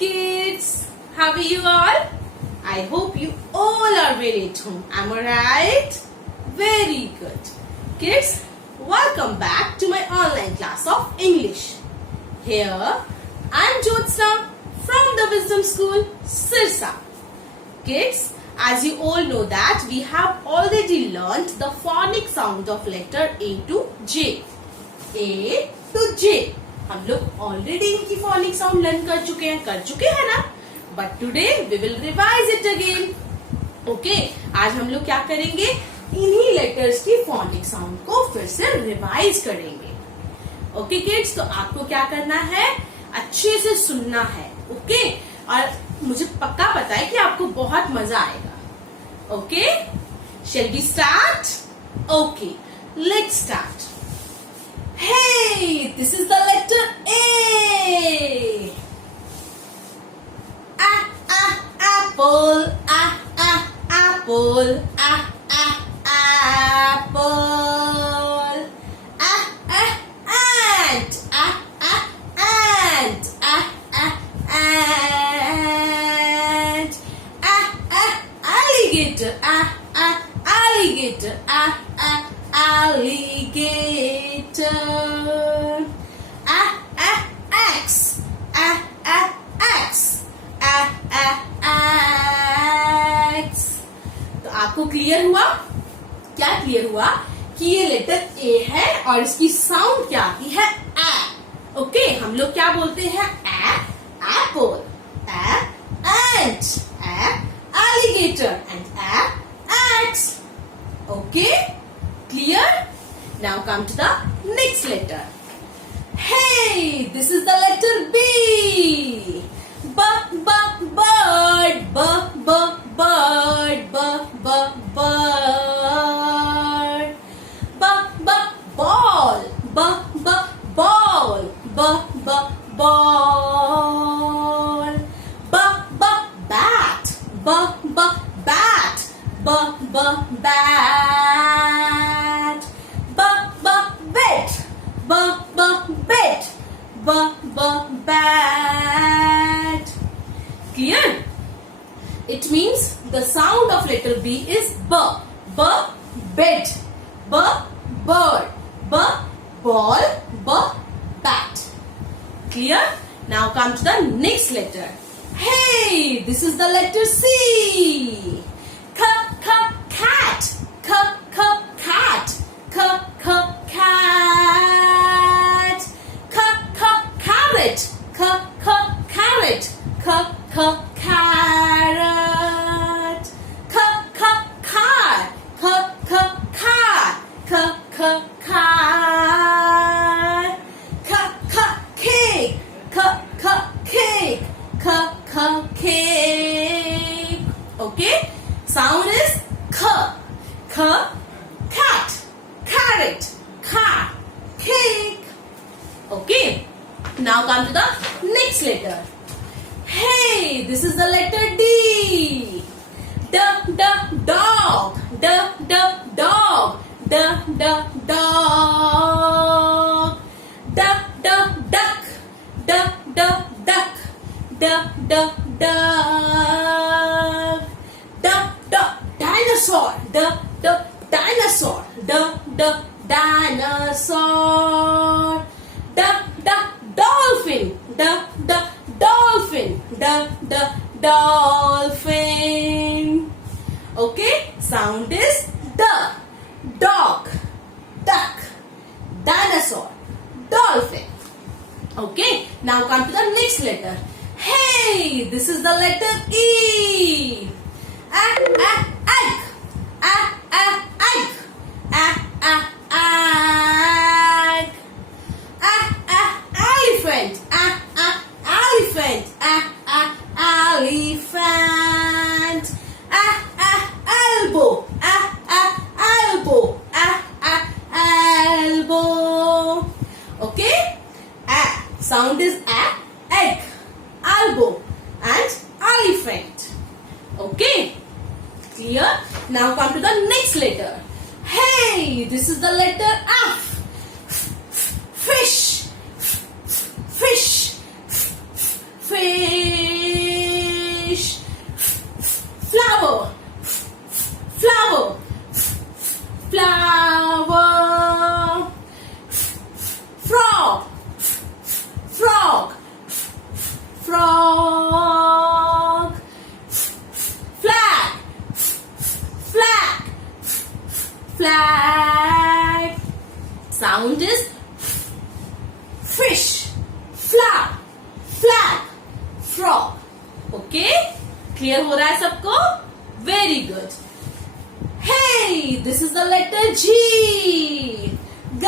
kids, how are you all? I hope you all are well at home. Am I right? Very good. Kids, welcome back to my online class of English. Here, I'm Jyotsna from the Wisdom School, Sirsa. Kids, as you all know that we have already learnt the phonic sound of letter A to J. A to J. हम लोग already इनकी phonic sound learn कर चुके हैं ना? But today we will revise it again. Okay? आज हम लोग क्या करेंगे? इन्हीं लेटर्स की phonic sound को फिर से रिवाइज करेंगे. ओके किड्स, तो आपको क्या करना है? अच्छे से सुनना है. ओके? और मुझे पक्का पता है कि आपको बहुत मजा आएगा. Okay? Shall we start? Okay, let's start. Hey, this is the letter A. Apple. Apple. Apple. Ant. Ant. Ant. Alligator. Alligator. Alligator. Axe. Axe. Axe. तो आपको क्लियर हुआ? क्या क्लियर हुआ कि ये लेटर ए है और इसकी साउंड क्या आती है? ए. ओके, हम लोग क्या बोलते हैं? Apple, ant, alligator and axe. Okay, clear? Now come to the next letter. Hey, this is the letter B. Bird. Bird. Ball. Bat. Bat. Bat. Clear? It means the sound of letter B is b. Bed. Bird. Ball. Bat. Clear? Now come to the next letter. Hey, this is the letter C. Cat. Cat. Cat. Carrot. Carrot. Carrot. Car. Cake. Cake. Okay? Sound is cat, carrot, car, cake. Okay? Now come to the next letter. Hey, this is the letter D. Dog. Dog. Dog. Duck. Dinosaur. Dinosaur. Dinosaur. Dolphin. Dolphin. Dolphin. Okay, sound is dog, duck, dinosaur, dolphin. Okay, now come to the next letter. Hey, this is the letter E. Egg. Elephant. Elephant. Elbow. Elbow. Okay, sound is egg, elbow and elephant. Okay, clear? Now come to the next letter. Hey, this is the letter F. Fish. Fish. fish, flag, flag, frog. Okay, clear हो रहा है सबको? Very good. Hey, this is the letter G. G,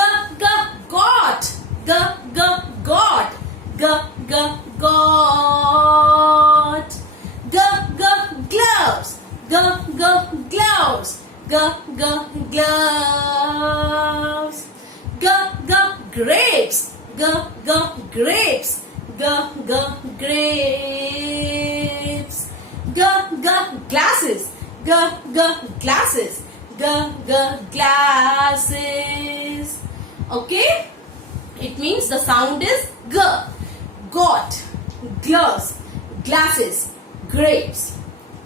got. G, got. G, got. G, gloves. G, gloves. G, gloves. G, grapes. G, grapes. G, grapes. G, glasses. G, glasses. G, glasses. Okay? It means the sound is G. Got, gloves, glasses, grapes.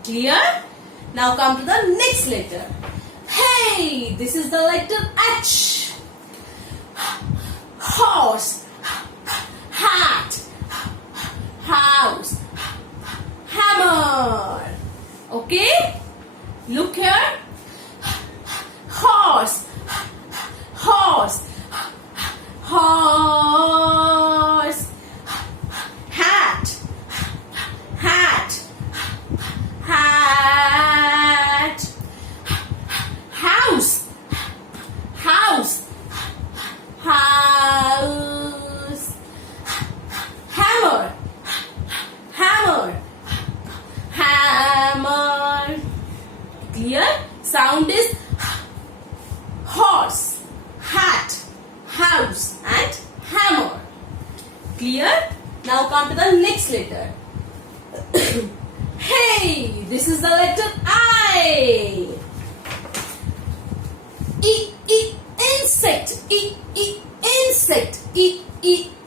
Clear? Now come to the next letter. Hey, this is the letter H. Horse, hat, house, hammer. Okay? Look here. Horse, horse, horse. Hat, hat, hat. House, house, house. Hammer, hammer, hammer. Clear? Sound is horse, hat, house and hammer. Clear? Now come to the next letter. Hey, this is the letter I. Insect. Insect.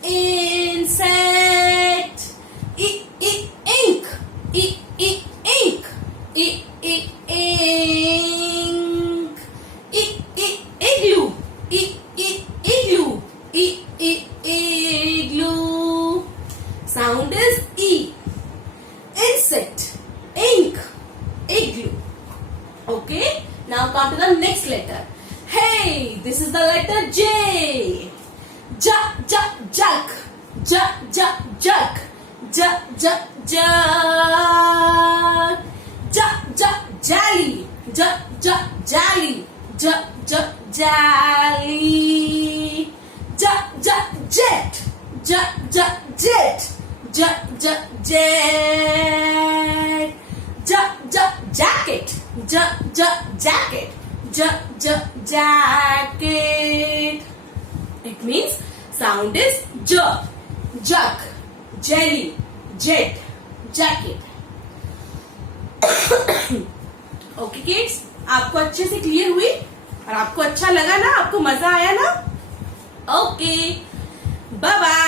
Insect. Ink. Ink. Ink. Igloo. Igloo. Igloo. Sound is E. Insect, ink, igloo. Okay, now come to the next letter. Hey, this is the letter J. Jug. Jug, jug. Jolly. Jolly. Jolly. Jet. Jet. Jacket. Jacket. Jacket. It means sound is jug, jelly, jet, jacket. Okay kids, आपको अच्छे से clear हुई और आपको अच्छा लगा ना, आपको मजा आया ना? Okay, bye bye.